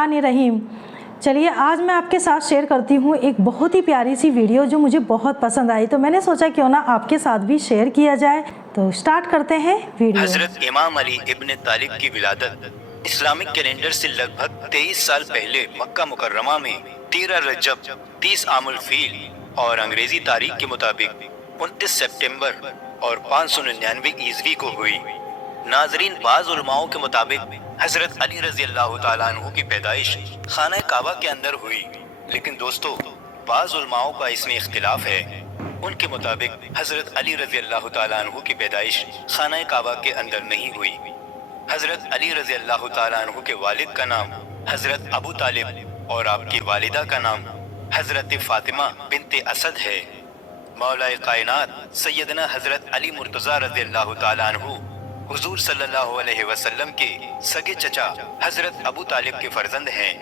रहीम। चलिए आज मैं आपके साथ शेयर करती हूँ एक बहुत ही प्यारी सी वीडियो जो मुझे बहुत पसंद आई, तो मैंने सोचा क्यों ना आपके साथ भी शेयर किया जाए। तो स्टार्ट करते हैं वीडियो। हजरत इमाम अली इब्न तालिब की विलादत इस्लामिक कैलेंडर से लगभग 23 साल पहले मक्का मुकर्रमा में 13 रजब 30 आमुल फील और अंग्रेजी तारीख के मुताबिक 29 सितंबर और 599 ईस्वी को हुई। नाजरीन, बाज उलमाओं के मुताबिक हजरत अली रजी अल्लाह तआला अन्हु की पैदाइश खाना काबा के अंदर हुई, लेकिन दोस्तों बाज उलमाओं का इसमें इख्तिलाफ है। उनके मुताबिक हजरत अली रजी अल्लाह तआला अन्हु की पैदाइश खाना काबा के अंदर नहीं हुई। हजरत अली रजी अल्लाह तआला अन्हु के वालिद का नाम हजरत अबू तालिब और आपकी वालिदा का नाम हजरत फातिमा बिनते असद है। मौलाए कायनात सैयदना हजरत अली मुर्तज़ा रजी अल्लाह तआला अन्हु हुजूर सल्लल्लाहु अलैहि वसल्लम के सगे चचा हजरत अबू तालिब के फर्जंद हैं।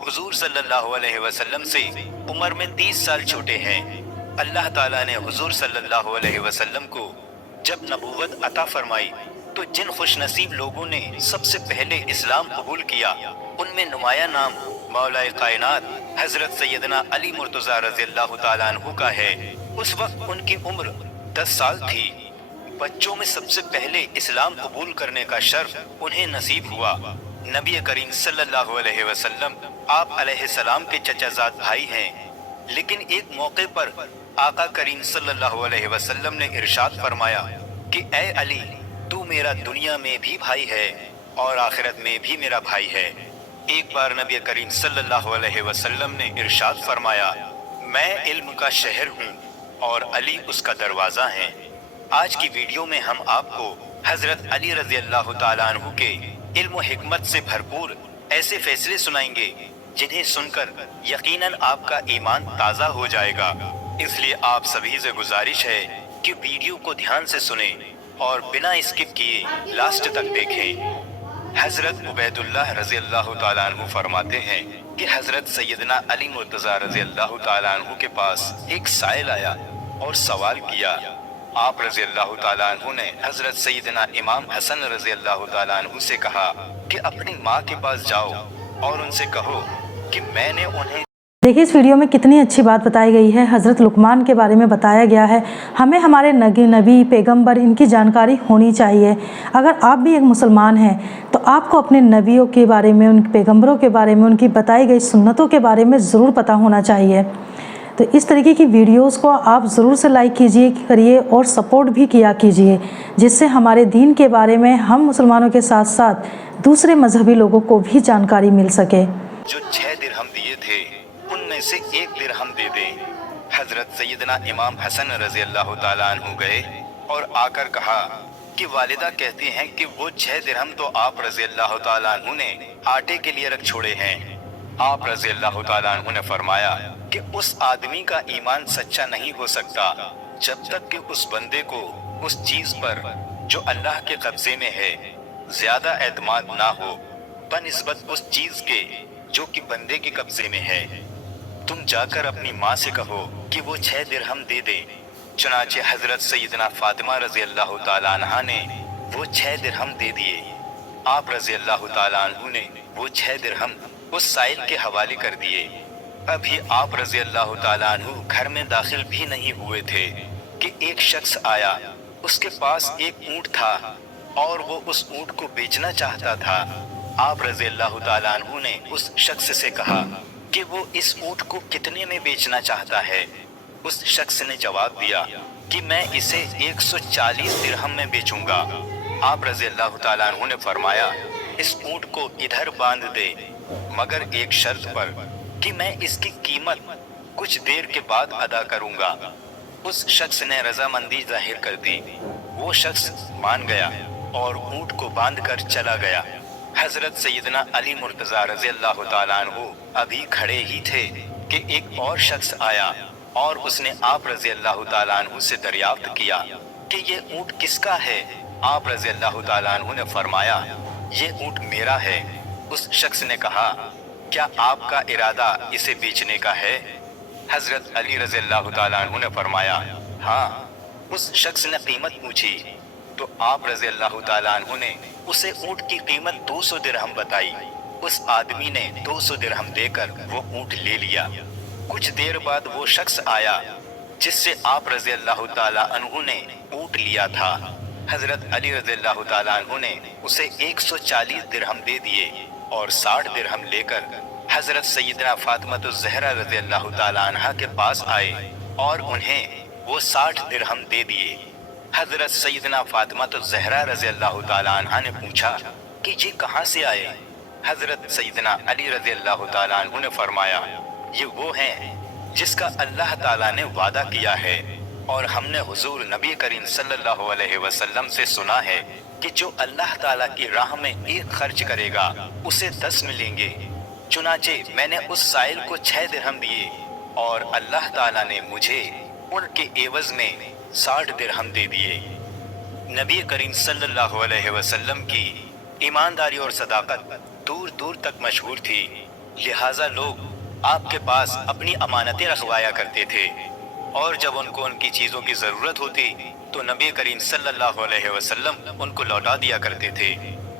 हुजूर सल्लल्लाहु अलैहि वसल्लम से उम्र में 30 साल छोटे हैं। अल्लाह ताला ने हुजूर सल्लल्लाहु अलैहि वसल्लम को जब नबूवत अता फरमाई तो जिन खुशनसीब लोगों ने सबसे पहले इस्लाम कबूल किया उनमें नुमाया नाम मौलाए कायनात हजरत सैयदना अली मुर्तज़ा रज़ी अल्लाह तआला अन्हु का है। उस वक्त उनकी उम्र 10 साल थी। बच्चों में सबसे पहले इस्लाम कबूल करने का शर्फ उन्हें नसीब हुआ। नबी करीम सल्लल्लाहु अलैहि वसल्लम आप अलैहिस्सलाम के चचाजाद भाई हैं, लेकिन एक मौके पर आका करीम सल्लल्लाहु अलैहि वसल्लम ने इरशाद फरमाया कि ए अली, तू मेरा दुनिया में भी भाई है और आखिरत में भी मेरा भाई है। एक बार नबी करीम सल्लल्लाहु अलैहि वसल्लम ने इरशाद फरमाया, मैं इल्म का शहर हूँ और अली उसका दरवाज़ा है। आज की वीडियो में हम आपको हजरत अली रजी अल्लाह तआला अन्हु के इल्म व हिकमत से भरपूर ऐसे फैसले सुनाएंगे जिन्हें सुनकर यकीनन आपका ईमान ताज़ा हो जाएगा। इसलिए आप सभी से गुजारिश है कि वीडियो को ध्यान से सुने और बिना स्किप किए लास्ट तक देखें। हजरत उबैदुल्लाह रजी अल्लाह तआला अन्हु फरमाते हैं कि हजरत सैयदना अली मुर्तज़ा रजी अल्लाह तआला अन्हु के पास एक साइल आया और सवाल किया। आप रजी अल्लाह तआला अन्हु ने हजरत सैयदना इमाम हसन रजी अल्लाह तआला अन्हु से कहा कि अपनी माँ के पास जाओ और उनसे कहो कि मैंने उन्हें। देखिए इस वीडियो में कितनी अच्छी बात बताई गई है। हज़रत लुकमान के बारे में बताया गया है। हमें हमारे नबी पैगंबर इनकी जानकारी होनी चाहिए। अगर आप भी एक मुसलमान हैं तो आपको अपने नबियों के बारे में, उन पैगंबरों के बारे में, उनकी बताई गई सुन्नतों के बारे में ज़रूर पता होना चाहिए। तो इस तरीके की वीडियोस को आप ज़रूर से लाइक कीजिए, करिए और सपोर्ट भी किया कीजिए, जिससे हमारे दीन के बारे में हम मुसलमानों के साथ साथ दूसरे मजहबी लोगों को भी जानकारी मिल सके। जो 6 दिरहम दिए थे उनमें से 1 दिरहम दे दें। हजरत सैयदना इमाम हसन रजी अल्लाह तआला अन्हु गए और आकर कहा कि वालिदा कहती हैं कि वो 6 दिरहम तो आप रजी अल्लाह तआला अन्हु ने आटे के लिए रख छोड़े हैं। आप रजी अल्लाह तआला अन्हु ने फरमाया कि उस आदमी का ईमान सच्चा नहीं हो सकता जब तक कि उस बंदे को उस चीज पर जो अल्लाह के कब्जे में है ज्यादा एतमाद ना हो बनिस्बत उस चीज के जो कि बंदे के कब्जे में है। तुम जाकर अपनी माँ से कहो कि वो 6 दिरहम दे दे। चुनाचे हजरत सैयदना फातिमा रजी अल्लाह तआला अन्हा ने वो 6 दिरहम दे दिए। आप रजी अल्लाह तआला अन्हु ने वो 6 दिरहम उस साइल के हवाले कर दिए। अभी आप रजी अल्लाह तआला अन्हु घर में दाखिल भी नहीं हुए थे कि एक शख्स आया। उसके पास एक ऊँट था और वो उस ऊँट को बेचना चाहता था। आप रजी अल्लाह तआला अन्हु ने उस शख्स से कहा कि वो इस ऊँट को कितने में बेचना चाहता है। उस शख्स ने जवाब दिया कि मैं इसे 140 दिरहम में बेचूंगा। आप रजी अल्लाह तआला अन्हु ने फरमाया, इस ऊँट को इधर बांध दे, मगर एक शर्त पर कि मैं इसकी कीमत कुछ देर के बाद अदा करूंगा। उस शख्स ने रजामंदी जाहिर कर दी। वो शख्स मान गया और ऊँट को बांधकर चला गया। हजरत सैयदना अली मुर्तज़ा रज़ी अल्लाह तआला अन्हु अभी खड़े ही थे कि एक और शख्स आया और उसने आप रज़ी अल्लाह तआला अन्हु से दरियाफ्त किया कि ये ऊँट किसका है। आप रज़ी अल्लाह तआला अन्हु ने फरमाया, ये ऊँट मेरा है। उस शख्स ने कहा, क्या आपका इरादा इसे बेचने का है? हजरत अली रज़ी अल्लाह तआला अन्हु ने फरमाया, हाँ। उस शख्स ने कीमत पूछी तो आप रज़ी अल्लाह तआला अन्हु ने उसे ऊँट की कीमत 200 दिरहम बताई। उस आदमी ने 200 दिरहम देकर वो ऊंट ले लिया। कुछ देर बाद वो शख्स आया जिससे आप रज़ी अल्लाह ताला अन्हु ने ऊंट लिया था। हजरत अली रज़ी अल्लाह ताला अन्हु ने उसे 140 दिरहम दे दिए और 60 दिरहम लेकर हजरत सैयदना फातिमातुज़ ज़हरा रज़ी अल्लाह ताला अन्हा के पास आए और उन्हें वो 60 दिरहम दे दिए। हजरत सैयदना फातिमातुज़ ज़हरा रज़ी अल्लाह ताला अन्हा ने पूछा कि ये कहाँ से आए? हजरत सैयदना अली रज़ी अल्लाह ताला अन्हु ने फरमाया, ये वो हैं जिसका अल्लाह ताला ने वादा किया है और हमने हुजूर नबी करीम सल्लल्लाहु अलैहि वसल्लम से सुना है कि जो अल्लाह ताला की राह में एक खर्च करेगा उसे 10 मिलेंगे। चुनाचे मैंने उस साइल को 6 दिरहम दिए और अल्लाह ताला ने मुझे उनके एवज में 60 दिरहम दे दिए। नबी करीम सल्लल्लाहु अलैहि वसल्लम की ईमानदारी और सदाकत दूर दूर तक मशहूर थी, लिहाजा लोग आपके पास अपनी अमानतें रखवाया करते थे और जब उनको उनकी चीज़ों की ज़रूरत होती तो नबी करीम सल्लल्लाहु अलैहि वसल्लम उनको लौटा दिया करते थे।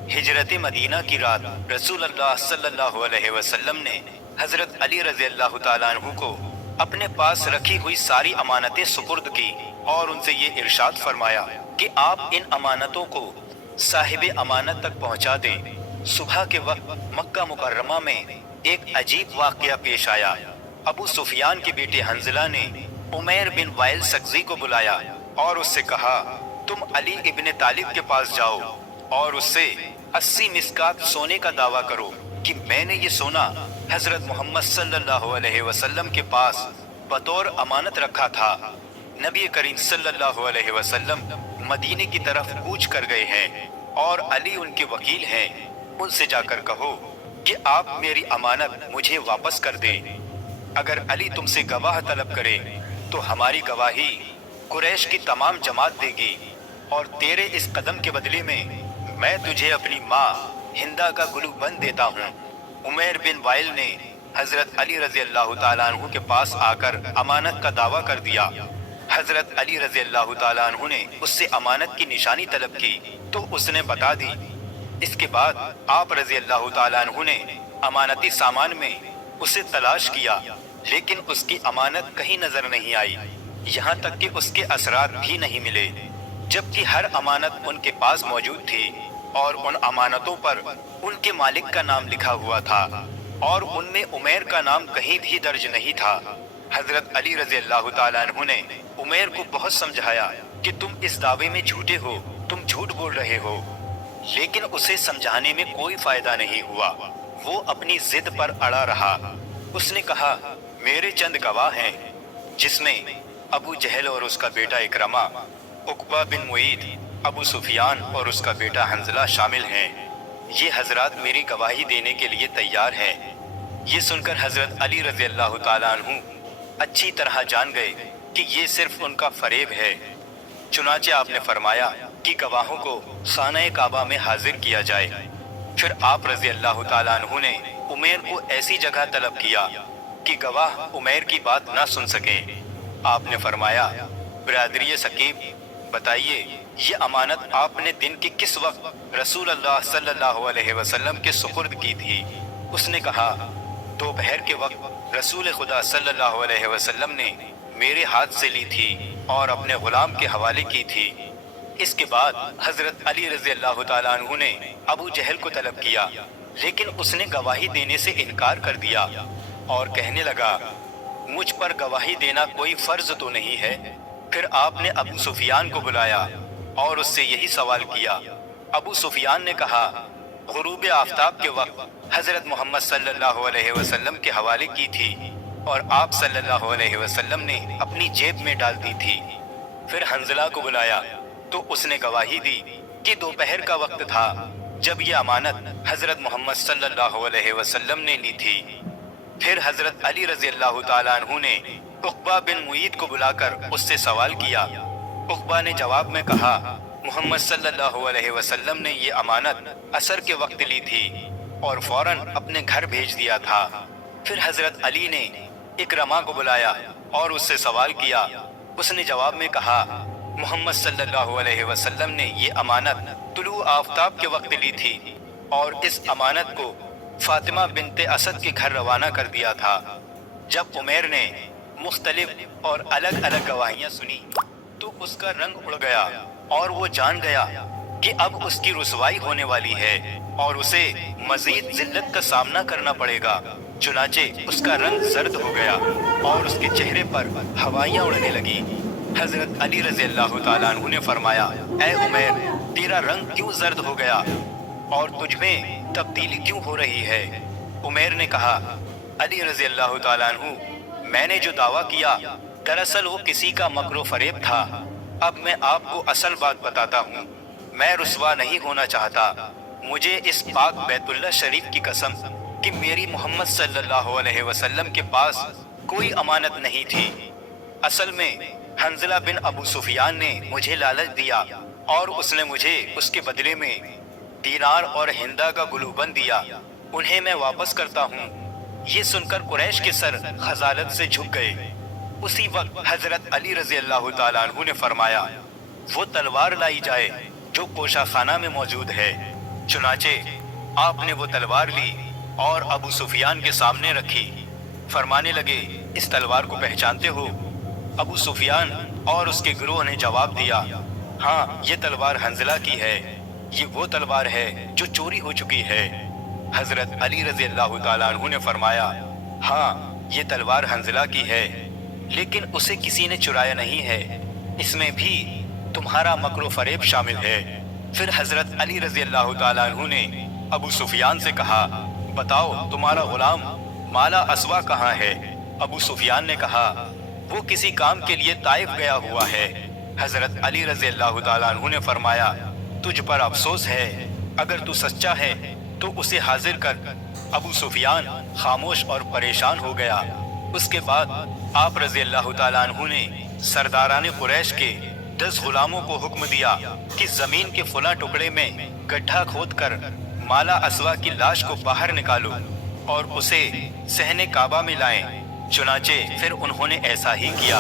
हिजरत मदीना की रात रसूल अल्लाह सल्लल्लाहु अलैहि वसल्लम ने हज़रत अली रज़ी अल्लाह ताला अन्हु को अपने पास रखी हुई सारी अमानतें सुपुर्द की और उनसे ये इरशाद फरमाया कि आप इन अमानतों को साहिब अमानत तक पहुंचा दें। सुबह के वक्त मक्का मुकर्रमा में एक अजीब वाक़या पेश आया। अबू सुफियान के बेटे हंजला ने उमैर बिन वाइल सख्ज़ी को बुलाया और उससे कहा, तुम अली इब्न तालिब के पास जाओ और उससे 80 मिस्कात सोने का दावा करो कि मैंने ये सोना हजरत मोहम्मद सल्लल्लाहु अलैहि वसल्लम के पास बतौर अमानत रखा था। नबी करीम सल्लल्लाहु अलैहि वसल्लम मदीने की तरफ कूच कर गए हैं और अली उनके वकील हैं। उनसे जाकर कहो कि आप मेरी अमानत मुझे वापस कर दें। अगर अली तुमसे गवाह तलब करे तो हमारी गवाही कुरैश की तमाम जमात देगी और तेरे इस कदम के बदले में मैं तुझे अपनी माँ हिंदा का गुलूबंद देता हूँ। उमैर बिन वाइल ने हजरत अली रज़ी अल्लाह ताला अन्हु के पास आकर अमानत का दावा कर दिया। हजरत अली रज़ी अल्लाह ताला अन्हु ने उससे अमानत की निशानी तलब की तो उसने बता दी। इसके बाद आप रज़ी अल्लाह ताला अन्हु ने अमानती सामान में उसे तलाश किया लेकिन उसकी अमानत कहीं नजर नहीं आई, यहाँ तक कि उसके असरात भी नहीं मिले, जबकि हर अमानत उनके पास मौजूद थी और उन अमानतों पर उनके मालिक का नाम लिखा हुआ था और उनमें उमैर का नाम कहीं भी दर्ज नहीं था। हजरत अली रज़ी अल्लाह ताला अन्हु ने उमैर को बहुत समझाया कि तुम इस दावे में झूठे हो, तुम झूठ बोल रहे हो, लेकिन उसे समझाने में कोई फायदा नहीं हुआ। वो अपनी जिद पर अड़ा रहा। उसने कहा, मेरे चंद गवाह हैं जिसमें अबू जहल और उसका बेटा इकरमा, उकबा बिन मुईद, अबू सुफियान और उसका बेटा हंजला शामिल हैं। ये हजरात मेरी गवाही देने के लिए तैयार हैं। ये सुनकर हजरत अली रज़ी अल्लाह ताला अन्हु अच्छी तरह जान गए कि ये सिर्फ उनका फरेब है। चुनाचे आपने फरमाया कि गवाहों को खाना काबा में हाजिर किया जाए। फिर आप रज़ी अल्लाह ताला अन्हु ने उमैर को ऐसी जगह तलब किया कि गवाह उमैर की बात ना सुन सके। आपने फरमाया, बिरादरी सकीब, बताइए ये अमानत आपने दिन के किस वक्त रसूल अल्लाह सल्लल्लाहु अलैहि वसल्लम के सुपुर्द की थी? उसने कहा, दोपहर के वक्त रसूल खुदा सल्लल्लाहु अलैहि वसल्लम ने मेरे हाथ से ली थी और अपने गुलाम के हवाले की थी। इसके बाद हजरत अली रज़ी अल्लाह ताला अन्हु ने अबू जहल को तलब किया लेकिन उसने गवाही देने से इनकार कर दिया और कहने लगा, मुझ पर गवाही देना कोई फर्ज तो नहीं है। फिर आपने अबू सुफियान को बुलाया और उससे यही सवाल किया। अबू सुफियान ने कहा, गुरूब आफ्ताब के वक्त हजरत मोहम्मद सल्लल्लाहु अलैहि वसल्लम के हवाले की थी और आप सल्लल्लाहु अलैहि वसल्लम ने अपनी जेब में डाल दी थी। फिर हंजला को बुलाया तो उसने गवाही दी कि दोपहर का वक्त था जब ये अमानत हजरत मोहम्मद सल्लल्लाहु अलैहि वसल्लम ने ली थी। फिर हजरत अली रज़ी अल्लाह ताला अन्हु ने उकबा बिन मुईद को बुलाकर उससे सवाल किया। उकबा ने जवाब में कहा, मोहम्मद सल्लल्लाहु अलैहि वसल्लम ने ये अमानत असर के वक्त ली थी और फौरन अपने घर भेज दिया था। फिर हजरत अली ने इकरमा को बुलाया और उससे सवाल किया। उसने जवाब में कहा, मोहम्मद सल्लल्लाहु अलैहि वसल्लम ने ये अमानत तुलू आफ्ताब के वक्त ली थी और इस अमानत को फातिमा बिनते असद के घर रवाना कर दिया था। जब उमैर ने मुख्तलिफ और अलग अलग गवाहियां सुनी तो उसका रंग उड़ गया और वो जान गया कि अब उसकी रुसवाई होने वाली है और उसे मजीद जिल्लत का सामना करना पड़ेगा। चुनाचे उसका रंग जर्द हो गया और उसके चेहरे पर हवाइयां उड़ने लगी। हजरत अली रजी अल्लाह तआला अन्हु ने फरमाया, ऐ उमैर, तेरा रंग क्यों जर्द हो गया और तुझमें तब्दीली क्यों हो रही है? उमैर ने कहा, अली रजी अल्लाह तआला अन्हु, मैंने जो दावा किया दरअसल वो किसी का मकरो फरेब था। अब मैं आपको असल बात बताता हूँ। मैं रुसवा नहीं होना चाहता। मुझे इस पाक बैतुल्लाह शरीफ की कसम कि मेरी मोहम्मद सल्लल्लाहु अलैहि वसल्लम के पास कोई अमानत नहीं थी। असल में हंजला बिन अबू सुफियान ने मुझे लालच दिया और उसने मुझे उसके बदले में दीनार और हिंदा का गुलूबन दिया। उन्हें मैं वापस करता हूँ। ये सुनकर कुरैश के सर खजालत से झुक गए। उसी वक्त हजरत अली रजी अल्लाह तआला अन्हु ने फरमाया, वो तलवार लाई जाए जो कोशाखाना में मौजूद है। चुनाचे आपने वो तलवार ली और अबू सुफियान के सामने रखी। फरमाने लगे, इस तलवार को पहचानते हो? अबू सुफियान और उसके गिरोह ने जवाब दिया, हाँ, ये तलवार हंजला की है। ये वो तलवार है जो चोरी हो चुकी है। हजरत अली रजी अल्लाह तआला अन्हु ने फरमाया, हाँ, ये तलवार हंजला की है, लेकिन उसे किसी ने चुराया नहीं है। इसमें भी तुम्हारा मकरो फरेब शामिल है। फिर हजरत अली रजी अल्लाह तआला अन्हु ने अबू सुफियान से कहा, बताओ तुम्हारा गुलाम माला अस्वा कहाँ है? अबू सुफियान ने कहा, वो किसी काम के लिए ताइफ गया हुआ है। हजरत अली रजी अल्लाह तआला अन्हु ने फरमाया, तुझ पर अफसोस है, अगर तू सच्चा है तो उसे हाजिर कर। अबू सुफियान खामोश और परेशान हो गया। उसके बाद आप रजी अल्लाह तआला अन्हु ने सरदारान कुरैश के 10 गुलामों को हुक्म दिया कि जमीन के फुला टुकड़े में गड्ढा खोदकर माला अस्वा की लाश को बाहर निकालो और उसे सहने काबा में लाएं। चुनाचे फिर उन्होंने ऐसा ही किया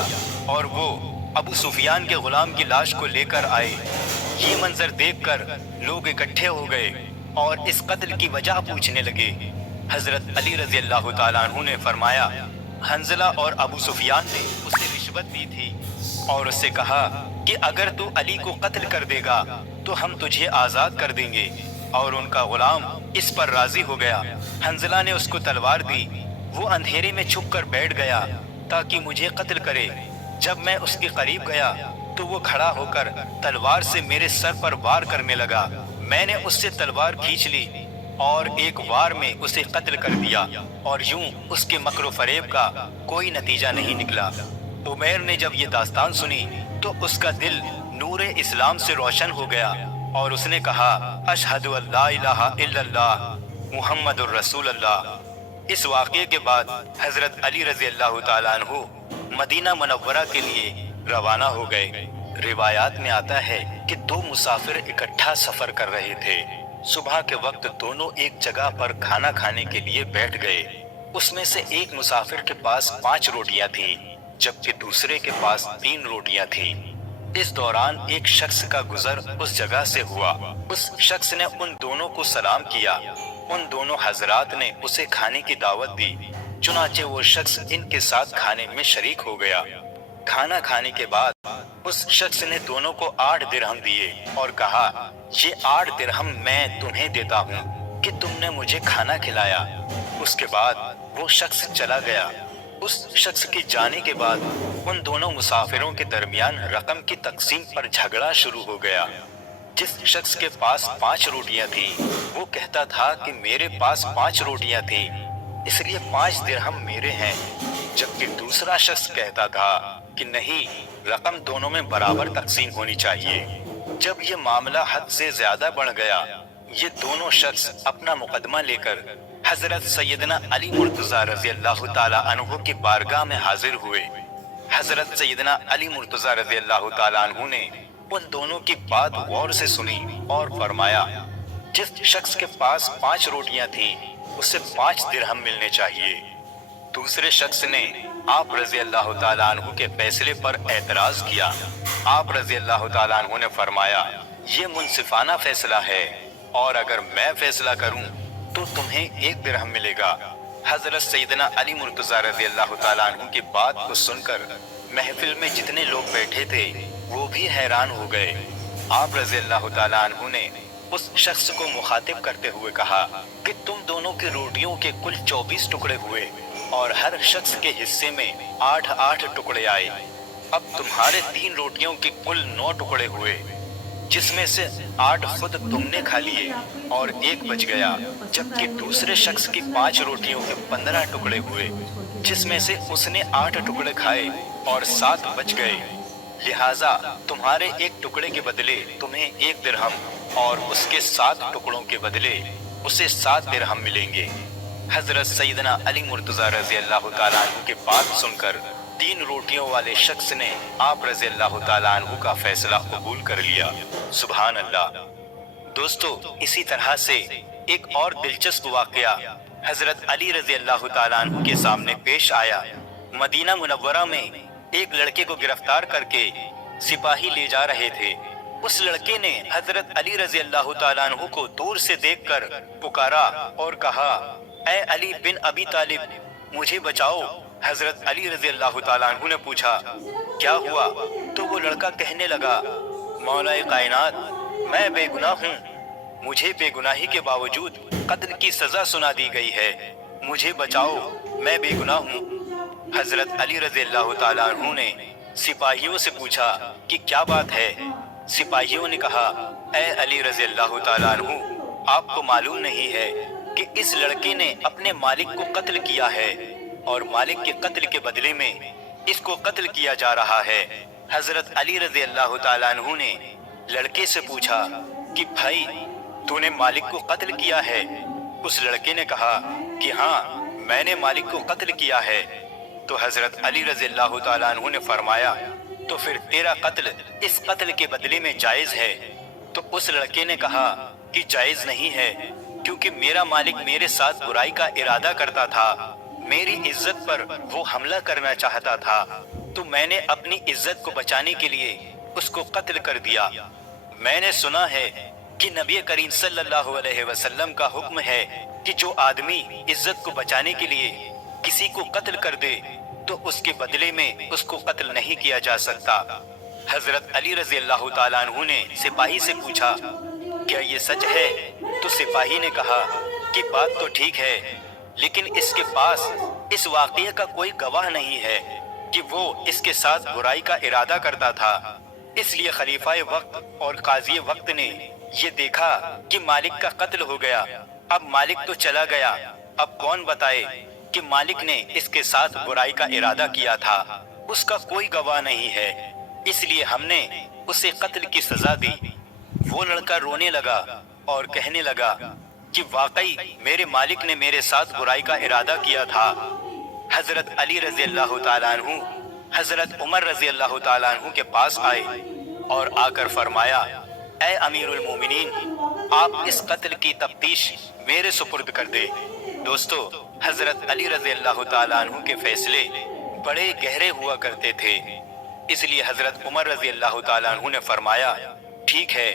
और वो अबू सुफियान के गुलाम की लाश को लेकर आए। ये मंजर देखकर लोग इकट्ठे हो गए और इस कत्ल की वजह पूछने लगे। हजरत अली रजी अल्लाह तआला अन्हु ने फरमाया, हंजला और अबू सुफियान ने उसे रिश्वत दी थी और उससे कहा कि अगर तू अली को कत्ल कर देगा तो हम तुझे आजाद कर देंगे, और उनका गुलाम इस पर राजी हो गया। हंजला ने उसको तलवार दी। वो अंधेरे में छुप कर बैठ गया ताकि मुझे कत्ल करे। जब मैं उसके करीब गया तो वो खड़ा होकर तलवार से मेरे सर पर वार करने लगा। मैंने उससे तलवार खींच ली और एक वार में उसे कत्ल कर दिया और यूं उसके मकरो फरेब का कोई नतीजा नहीं निकला। उमैर ने जब ये दास्तान सुनी तो उसका दिल नूरे इस्लाम से रोशन हो गया और उसने कहा, अशहदु अल्ला इलाहा इल्लल्लाह मुहम्मदुर रसूलुल्लाह। इस वाक़ये के बाद हजरत अली रजी अल्लाह तआला अन्हु मदीना मुनव्वरा के लिए रवाना हो गए। रिवायात में आता है कि 2 मुसाफिर इकट्ठा सफर कर रहे थे। सुबह के वक्त दोनों एक जगह पर खाना खाने के लिए बैठ गए। उसमें से एक मुसाफिर के पास 5 रोटियां थी, जबकि दूसरे के पास 3 रोटियां थी। इस दौरान एक शख्स का गुजर उस जगह से हुआ। उस शख्स ने उन दोनों को सलाम किया। उन दोनों हजरात ने उसे खाने की दावत दी। चुनाचे वो शख्स इनके साथ खाने में शरीक हो गया। खाना खाने के बाद उस शख्स ने दोनों को 8 दिरहम दिए और कहा, ये 8 दिरहम मैं तुम्हें देता हूँ कि तुमने मुझे खाना खिलाया। उसके बाद वो शख्स चला गया। उस शख्स के जाने के बाद उन दोनों मुसाफिरों के दरमियान रकम की तकसीम पर झगड़ा शुरू हो गया। जिस शख्स के पास 5 रोटियां थी वो कहता था कि मेरे पास 5 रोटियां थी, इसलिए 5 दिरहम मेरे हैं, जबकि दूसरा शख्स कहता था कि नहीं, रकम दोनों में बराबर तकसीम होनी चाहिए। जब ये मामला हद से ज्यादा बढ़ गया, ये दोनों शख्स अपना मुकदमा लेकर हजरत सैयदना अली मुर्तजा रजी अल्लाह ताला अन्हु की बारगाह में हाजिर हुए। हजरत सैयदना अली मुर्तजा रजी अल्लाह ताला अन्हु ने उन दोनों की बात गौर से सुनी और फरमाया, जिस शख्स के पास 5 रोटियां थी उसे 5 दिरहम मिलने चाहिए। दूसरे शख्स ने आप रजी अल्लाह ताला अन्हु के फैसले पर एतराज किया। आप रजी अल्लाह ताला अन्हु ने फरमाया, ये मुनसिफाना फैसला है और अगर मैं फैसला करूं तो तुम्हें 1 दिरहम मिलेगा। हजरत सैयदना अली मुर्तज़ा रज़ी अल्लाह ताला अन्हु की बात को सुनकर महफिल में जितने लोग बैठे थे वो भी हैरान हो गए। आप रज़ी अल्लाह ताला अन्हु ने उस शख्स को मुखातिब करते हुए कहा कि तुम दोनों की रोटियों के कुल 24 टुकड़े हुए और हर शख्स के हिस्से में 8-8 टुकड़े आए। अब तुम्हारे 3 रोटियों के कुल 9 टुकड़े हुए, जिसमें से 8 खुद तुमने खा लिए और 1 बच गया, जबकि दूसरे शख्स की 5 रोटियों के 15 टुकड़े हुए, जिसमें से उसने 8 टुकड़े खाए और 7 बच गए। लिहाजा तुम्हारे 1 टुकड़े के बदले तुम्हें 1 दिरहम और उसके 7 टुकड़ों के बदले उसे 7 दिरहम मिलेंगे। हजरत सैयदना अली मुर्तज़ा रज़ी अल्लाह ताला अन्हु की बात सुनकर 3 रोटियों वाले शख्स ने आप रज़ी अल्लाह ताला अन्हु का फैसला कबूल कर लिया। सुभान अल्लाह। दोस्तों, इसी तरह से एक और दिलचस्प वाकया हजरत अली रज़ी अल्लाह ताला अन्हु के सामने पेश आया। मदीना मुनव्वरा में एक लड़के को गिरफ्तार करके सिपाही ले जा रहे थे। उस लड़के ने हजरत अली रज़ी अल्लाह ताला अन्हु को दूर से देखकर पुकारा और कहा, ऐ अली बिन अबी तालिब, मुझे बचाओ। हजरत अली रज़ी अल्लाह ताला अन्हु ने पूछा, क्या हुआ? तो वो लड़का कहने लगा, मौलाए कायनात, मैं बेगुनाह हूँ, मुझे बेगुनाही के बावजूद कत्ल की सजा सुना दी गई है, मुझे बचाओ, मैं बेगुनाह हूँ। हजरत अली रज़ी अल्लाह ताला अन्हु ने सिपाहियों से पूछा कि क्या बात है? सिपाहियों ने कहा, ऐ अली रज़ी अल्लाह ताला अन्हु, आपको मालूम नहीं है कि इस लड़के ने अपने मालिक को कत्ल किया है और मालिक के कत्ल के बदले में इसको कत्ल किया जा रहा है। हजरत अली रज़ी अल्लाह ताला अन्हु ने लड़के से पूछा कि भाई, तूने मालिक को कत्ल किया है? उस लड़के ने कहा कि हाँ, मैंने मालिक को कत्ल किया है। तो हजरत अली रज़ी अल्लाह ताला अन्हु ने फरमाया, तो फिर तेरा कत्ल इस कत्ल के बदले में जायज है? तो उस लड़के ने कहा कि जायज नहीं है, क्योंकि मेरा मालिक मेरे साथ बुराई का इरादा करता था, मेरी इज्जत पर वो हमला करना चाहता था, तो मैंने अपनी इज्जत को बचाने के लिए उसको कत्ल कर दिया। मैंने सुना है कि नबी करीम सल्लल्लाहु अलैहि वसल्लम का हुक्म है कि जो आदमी इज्जत को बचाने के लिए किसी को कत्ल कर दे तो उसके बदले में उसको कत्ल नहीं किया जा सकता। हजरत अली रज़ी अल्लाह ताला अन्हु ने सिपाही से पूछा, क्या ये सच है? तो सिपाही ने कहा कि बात तो ठीक है, लेकिन इसके पास इस वाक़ये का कोई गवाह नहीं है कि वो इसके साथ बुराई का इरादा करता था। इसलिए खलीफा वक्त और काजी वक्त ने ये देखा कि मालिक का कत्ल हो गया। अब मालिक तो चला गया, अब कौन बताए कि मालिक ने इसके साथ बुराई का इरादा किया था? उसका कोई गवाह नहीं है, इसलिए हमने उसे कत्ल की सजा दी। वो लड़का रोने लगा और कहने लगा कि वाकई मेरे मालिक ने मेरे साथ बुराई का इरादा किया था। हजरत अली रज़ी अल्लाह ताला अन्हु हजरत उमर रज़ी अल्लाह ताला अन्हु के पास आए और आकर फरमाया, ऐ अमीरुल मोमिनीन, आप इस कत्ल की तफ्तीश मेरे सुपुर्द कर दे। दोस्तों, हजरत अली रज़ी अल्लाह ताला अन्हु के फैसले बड़े गहरे हुआ करते थे, इसलिए हजरत उमर रज़ी अल्लाह ताला अन्हु ने फरमाया, ठीक है,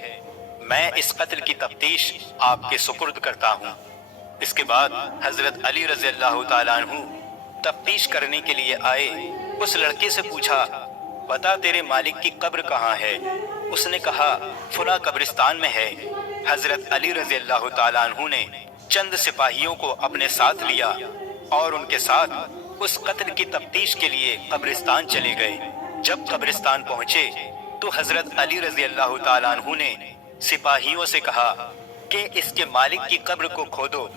मैं इस कत्ल की तफ्तीश आपके सुपुर्द करता हूँ। इसके बाद हजरत अली रज़ी अल्लाह ताला अन्हु तफ्तीश करने के लिए आए। उस लड़के से पूछा, बता तेरे मालिक की कब्र कहाँ है? उसने कहा, फुला कब्रिस्तान में है। हजरत अली रज़ी अल्लाह ताला अन्हु ने चंद सिपाहियों को अपने साथ लिया और उनके साथ उस कत्ल की तफ्तीश के लिए कब्रिस्तान चले गए। जब कब्रिस्तान पहुंचे तो हजरत अली रज़ी अल्लाह ताला अन्हु ने सिपाहियों से कहा कि इसके मालिक की कब्र को खोदो।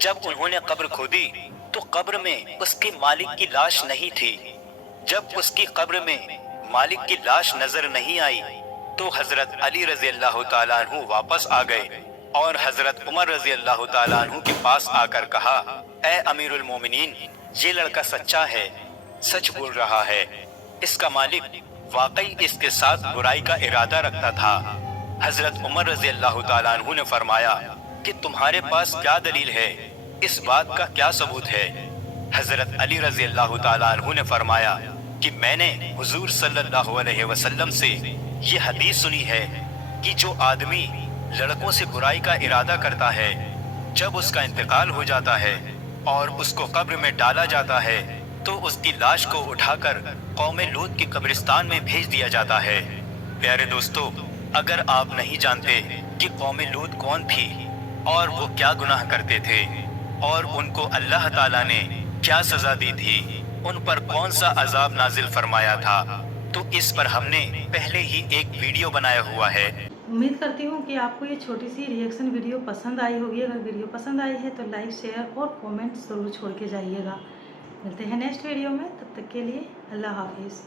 जब उन्होंने कब्र खोदी तो कब्र में उसके मालिक की लाश नहीं थी। जब उसकी कब्र में मालिक की लाश नजर नहीं आई तो हजरत अली रज़ी अल्लाह ताला अन्हु वापस आ गए और हजरत उमर रज़ी अल्लाह ताला अन्हु के पास आकर कहा, ऐ अमीरुल मोमिनीन, ये लड़का सच्चा है, सच बोल रहा है, इसका मालिक वाकई इसके साथ बुराई का इरादा रखता था। हजरत उमर रज़ी अल्लाह ताला अन्हु ने फरमाया कि तुम्हारे पास क्या दलील है, इस बात का क्या सबूत है? हजरत अली रज़ी अल्लाह ताला अन्हु ने फरमाया कि मैंने हुजूर सल्लल्लाहु अलैहि वसल्लम से ये हदीस सुनी है कि जो आदमी लड़कों से बुराई का इरादा करता है जब उसका इंतकाल हो जाता है और उसको कब्र में डाला जाता है तो उसकी लाश को उठाकर कौम लूत की कब्रिस्तान में भेज दिया जाता है। प्यारे दोस्तों, अगर आप नहीं जानते कि कौम लूत कौन थी और वो क्या गुनाह करते थे और उनको अल्लाह ताला ने क्या सज़ा दी थी, उन पर कौन सा अजाब नाजिल फरमाया था, तो इस पर हमने पहले ही एक वीडियो बनाया हुआ है। उम्मीद करती हूँ कि आपको ये छोटी सी रिएक्शन वीडियो पसंद आई होगी। अगर वीडियो पसंद आई है तो लाइक, शेयर और कमेंट ज़रूर छोड़ के जाइएगा। मिलते हैं नेक्स्ट वीडियो में, तब तक के लिए अल्लाह हाफिज़।